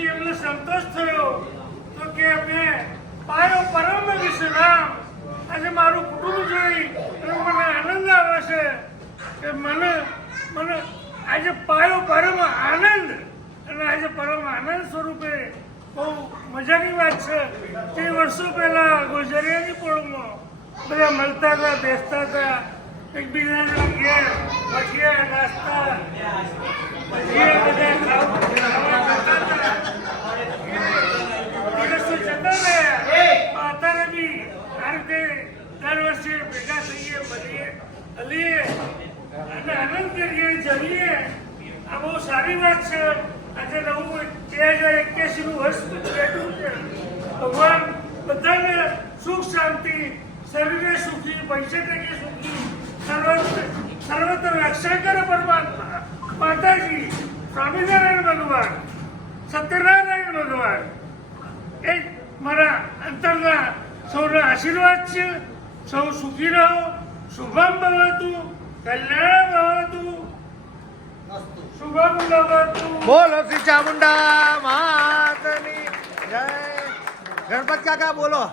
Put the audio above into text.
પછી એમને સંતોષ થયો તો કે મેં પાયો પરમ વિશ્રામ આજે મારું કુટુંબ જોઈ અને મને આનંદ આવે છે કે મને આજે પાયો પરમ આનંદ અને આજે પરમ આનંદ સ્વરૂપે બહુ મજાની વાત છે તે વર્ષો પહેલા ગોઝરિયાની પોળમાં બધા મળતા હતા, બેસતા હતા, એકબીજાના ઘેર ભજીયા નાસ્તા ભજીયા બધા ખાવા જતા હતા, દિવસો જતા રહ્યા. અત્યારે બી આ રીતે દર વર્ષે ભેગા થઈએ, મળીએ, હલીએ અને આનંદ કરીએ, જમીએ. આ બહુ સારી વાત છે. આજે નવું 2081નું વર્ષ બેઠું છે. ભગવાન બધાને સુખ શાંતિ, શરીરે સુખી, પૈસે ટકે સુખી, સર્વત્ર રક્ષા કરે પરમાત્મા માતાજી, સ્વામિનારાયણ ભગવાન, સત્યનારાયણ ભગવાન. એ મારા અંતરના સૌના આશીર્વાદ છે. સૌ સુખી રહો, શુભમ ભવતુ, કલ્યાણ ભવતુ, શુભમ ભવતુ. બોલો શ્રી ચામુંડા માતની જય. ગણપત કાકા બોલો.